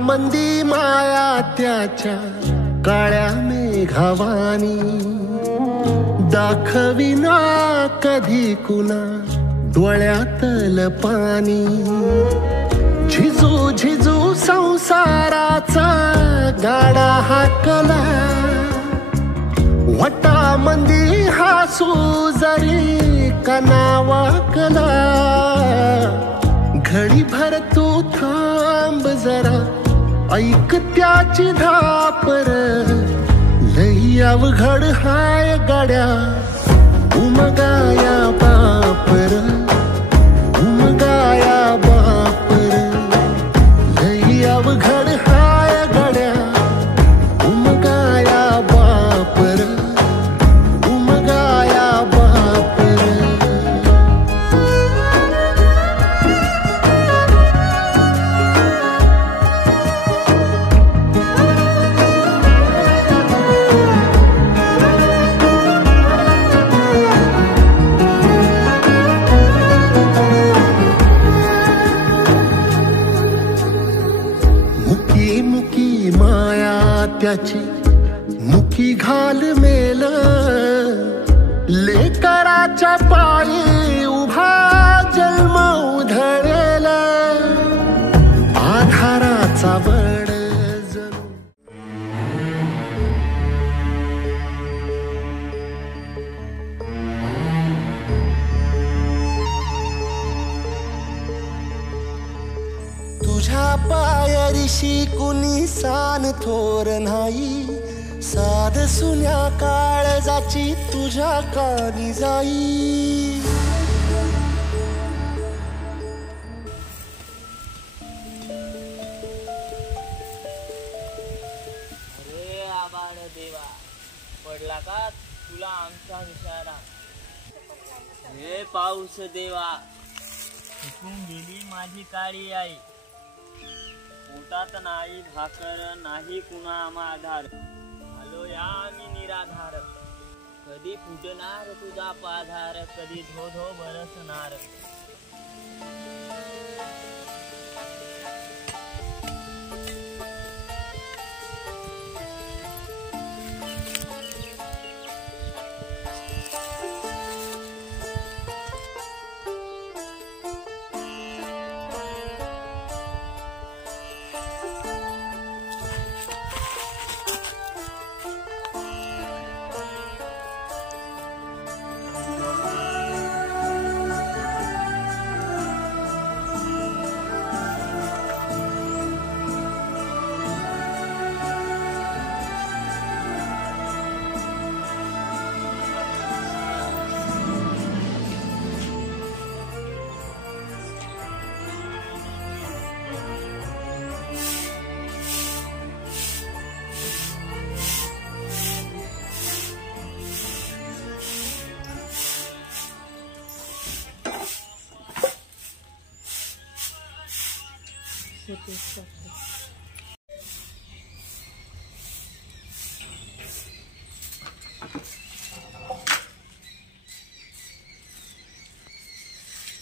मंदी माया त्याच्या काळ्या मेघावानी दाखविना कधी कुणा डोळ्यातल पाणी झिजू झिजू संसाराचा गाडा हाकला वटा मंदी हासू जरी कनावाकला घडी भर तू थांब जरा ऐक त्याची धापर लई अवघड हाय गाड्या उमगाया बापर उमगाया बापर लई अवघड हाय गाड्या उमगाया बापर उमगाया बापर त्याची मुखी घाल मेल लेकराच्या पायी उभा जन्म उधळेल आधाराचा बळ जणू तुझ्या पायरीशी कुणी सान थोर नाही साध सुन्या काळजाची तुझ्या कानी जाई अरे आबाळ देवा पडला का तुला आमचा इशारा हे पाऊस देवा सुकून गेली माझी काळी आई पोटात नाही भाकर नाही कुणा आधार आलो या मी निराधार कधी फुटणार तुझा पाधार कधी धो धो बरसणार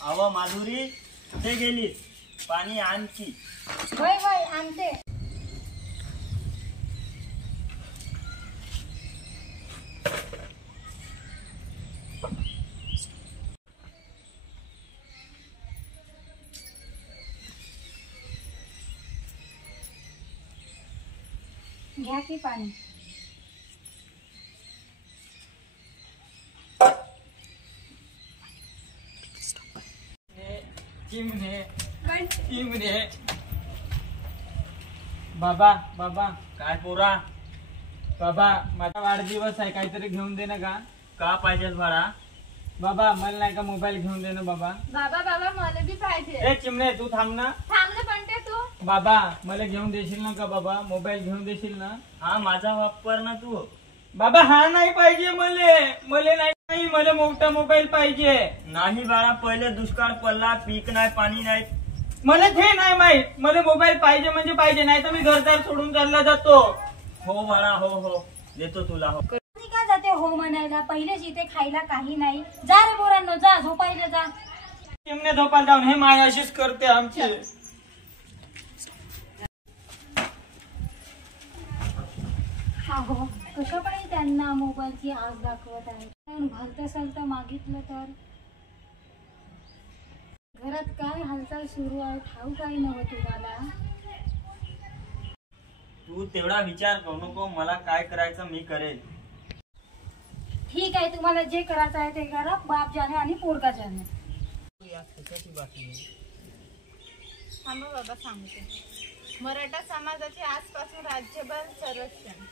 अव माधुरी कुठे गेलीस पाणी आण की होय होय आणते घ्या की पाणी चिमणे बाबा बाबा काय पोरा बाबा माझा वाढदिवस आहे काहीतरी घेऊन दे ना का पाहिजे बाळा बाबा मला नाही का मोबाईल घेऊन दे ना बाबा बाबा बाबा मला बी पाहिजे ए चिमणे तू थांब ना पण तू बाबा मला घेऊन देशील ना का बाबा मोबाईल घेऊन देशील ना हा माझा वापर ना तू बाबा हा नाही पाहिजे मले नाही मला मोठा मोबाईल पाहिजे नाही बाळा पहिले दुष्काळ पडला पीक नाही पाणी नाही मला ते नाही माहित मला मोबाईल पाहिजे म्हणजे पाहिजे नाही तर मी घरदार सोडून चालला जातो हो बाळा हो हो देतो तुला हो का जाते हो म्हणायला पहिलेच इथे खायला काही नाही जा रे पोरांनो जा झोपायला जा चिमणे झोपायला जाऊन हे माय अशीच करते आमची अहो कशाकडे त्यांना मोबाईलची आस दाखवत आहे. भलतं सलतं मागितलं तर घरात काय हालचाल सुरू आहे ठाऊ काही नव्हतं तुम्हाला. तू तेवढा विचार करू नको, मला काय करायचं मी करेल. ठीक आहे, तुम्हाला जे करायचं आहे ते करा. बाप जाणे आणि पोरगा जाणे. थांबा बाबा सांगते. मराठा समाजाचे आजपासून राज्यभर सर्वेक्षण.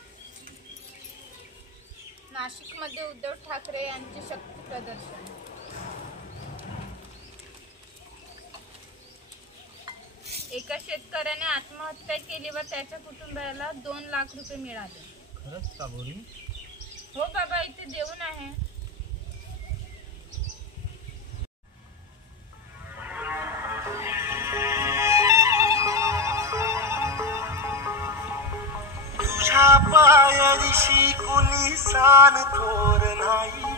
नाशिकमध्ये उद्धव ठाकरे यांचे शक्ती प्रदर्शन. एका शेतकऱ्याने आत्महत्या केली व त्याच्या कुटुंबाला 2 लाख रुपये मिळाले. खरंच का बोरी? हो बाबा, इथे देऊन आहे. तुझ्या पायरीशी कुणी सान थोर नाही,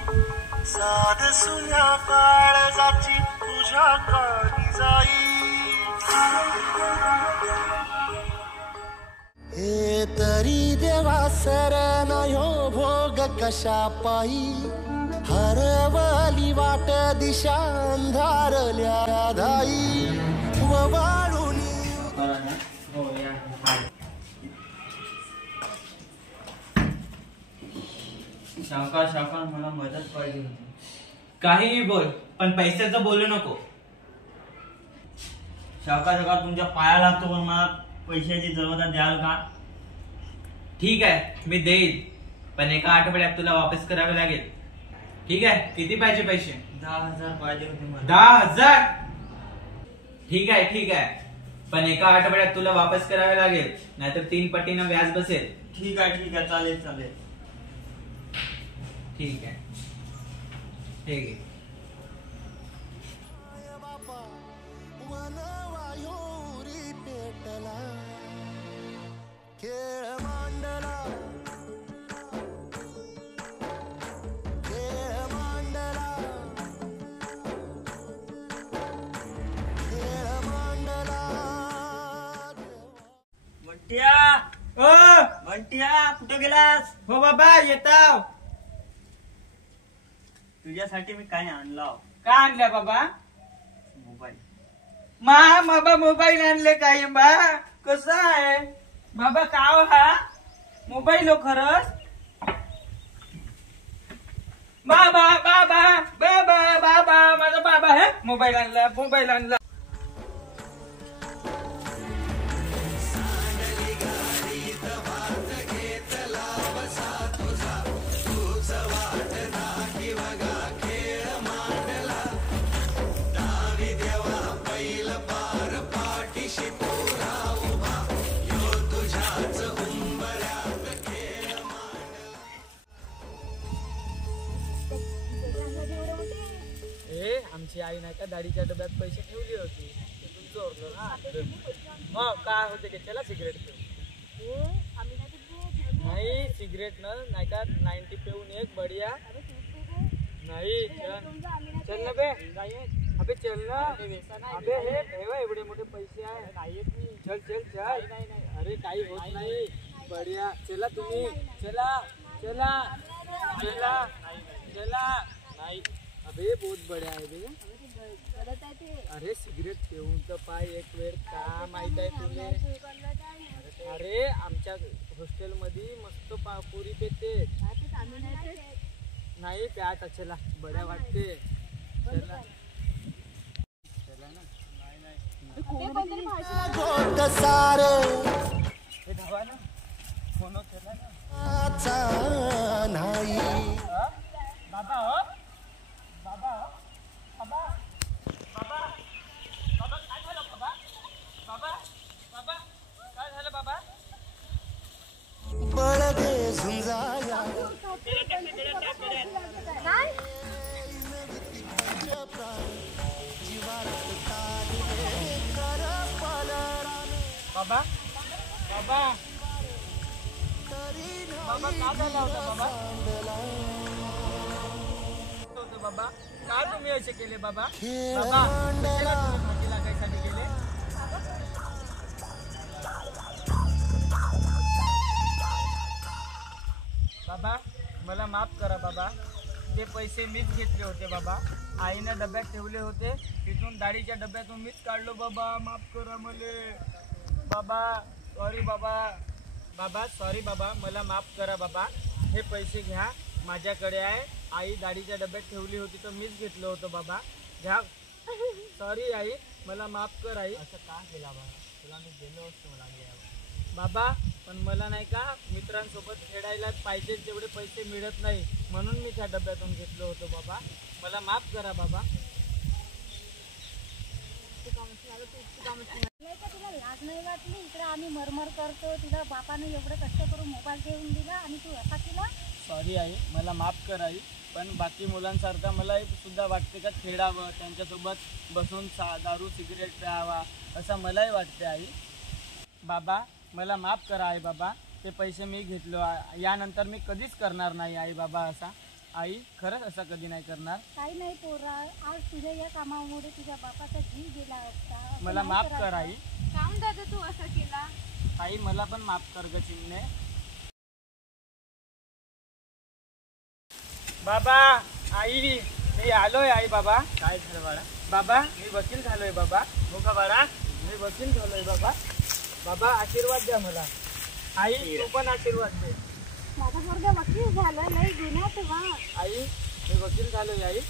साध सुन्या काळजाची तुझ्या कानी जाई. हे तरी देवा शरण यो भोग कशा पायी, हरवली वाट दिशा अंधारल्या धाई. व वाळुनी हो या. शावकार मला मदत पाहिजे होती. काहीही बोल, पण पैशाचं बोलू नको. शावकार तुमच्या पाया लागतो, पण मला पैशाची जरूरत द्याल का? ठीक आहे, मी देईन, पण एका आठवड्यात तुला वापस करावे लागेल. ठीक आहे, किती पाहिजे पैसे? 10,000 पाहिजे होते मला. 10,000? ठीक आहे, पण एका आठवड्यात तुला वापस करावे लागेल, नाहीतर 3 पटीनं व्याज बसेल. ठीक आहे, चालेल. ठीक आहे, ठीक आहे. बापा वनवायोरी पेटला, खेळ मांडला, खेळ मांडला, खेळ मांडला. बंट्या कुठे गेलास? हो बाबा, येताव. तुझ्यासाठी मी काय आणलं? का आणल्या बाबा? मोबाईल. बाबा मोबाईल आणले काय बा? कसं आहे बाबा? काव हा मोबाईल हो खरंच? बाबा माझा बाबा हे मोबाईल आणला. आमची आई नाही का दाढीच्या डब्यात पैसे ठेवली होती, चोरलं ना. मग काय होते की त्याला सिगरेट पिऊ? नाही सिगरेट नाही का 90 पिऊन एक बढिया. नाही चल ना बे, अबे चल ना. अबे हे ठेवा, एवढे मोठे पैसे आहे. चल. अरे काही होत नाही, बढिया. चला तुम्ही, चला. नाही अबे बहुत बढिया आहे बे. अरे सिगरेट पिऊन तर पाय एक वेळ का माहित आहे तुले? अरे आमच्या हॉस्टेल मध्ये मस्त पुरी पेते. नाही प्याट. चला बड्या वाटते. चला गोट सारे हे धावा ना, फोन केला ना. नाही बाबा हो, बाबा काय झालं बाबा? बळ दे झुंजाया, बाबा काय झालं होतं बाबा? काय तुम्ही असे केले बाबा? भाजी लागायसाठी गेले? बाबा मला माफ करा बाबा, ते पैसे मीच घेतले होते बाबा. आईनं डब्यात ठेवले होते, तिथून डाळीच्या डब्यातून मीच काढलो बाबा. माफ करा मले बाबा. सॉरी बाबा. बाबा सॉरी बाबा, मला माफ करा बाबा. हे पैसे घ्या, माझ्याकडे आहे. आई डाळीच्या डब्यात ठेवली होती तर मीच घेतलं होतं बाबा. घ्या. सॉरी आई, मला माफ कर आई. असं का केला बाबा? तुला मी गेलो असतो मला बाबा, पण मला नाही का मित्रांसोबत खेळायला पाहिजे तेवढे पैसे मिळत नाही, म्हणून मी त्या डब्यातून घेतलं होतं बाबा. मला माफ करा बाबा. तुला लाज नाही वाटली? इकडे आम्ही मरमर करतो, तुला बापाने एवढं कष्ट करून मोबाईल देऊन दिला आणि तू असा केला. सॉरी आई, मला माफ कर आई. पण बाकी मुलांसारखा मला सुद्धा वाटते का खेळावं, त्यांच्यासोबत बसून दारू सिगरेट प्यावा असं मलाही वाटते आई. बाबा मला माफ करा आई बाबा. ते पैसे मी घेतलो, यानंतर मी कधीच करणार नाही आई बाबा असा. आई खरंच असं कधी नाही करणार. काही नाही पोरा, आज तुझ्या या कामामुळे तुझ्या बापाचा जीव गेला असता. मला माफ कर आई. काऊन दादा तू असं केला? आई मला पण माफ कर ग चिमणे. बाबा आई मी आलोय आई बाबा. काय झालं बाळा? बाबा मी वकील झालोय बाबा. हो का बाळा? मी वकील झालोय बाबा. बाबा आशीर्वाद द्या मला. आई तू पण आशीर्वाद दे. माझा पोरगा वकील झाला, लई गुन्ह्यात वा. आई मी वकील झालोय आई.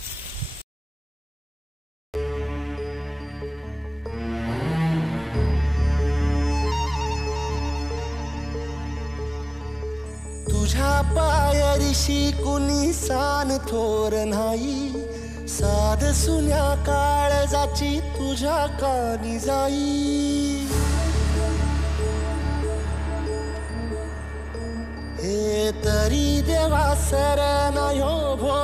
तुझ्या पायरीशी कुणी सान थोर नाही, साध सुन्या काळजाची तुझ्या कानी जाई. हे तरी देवा सर नायो भो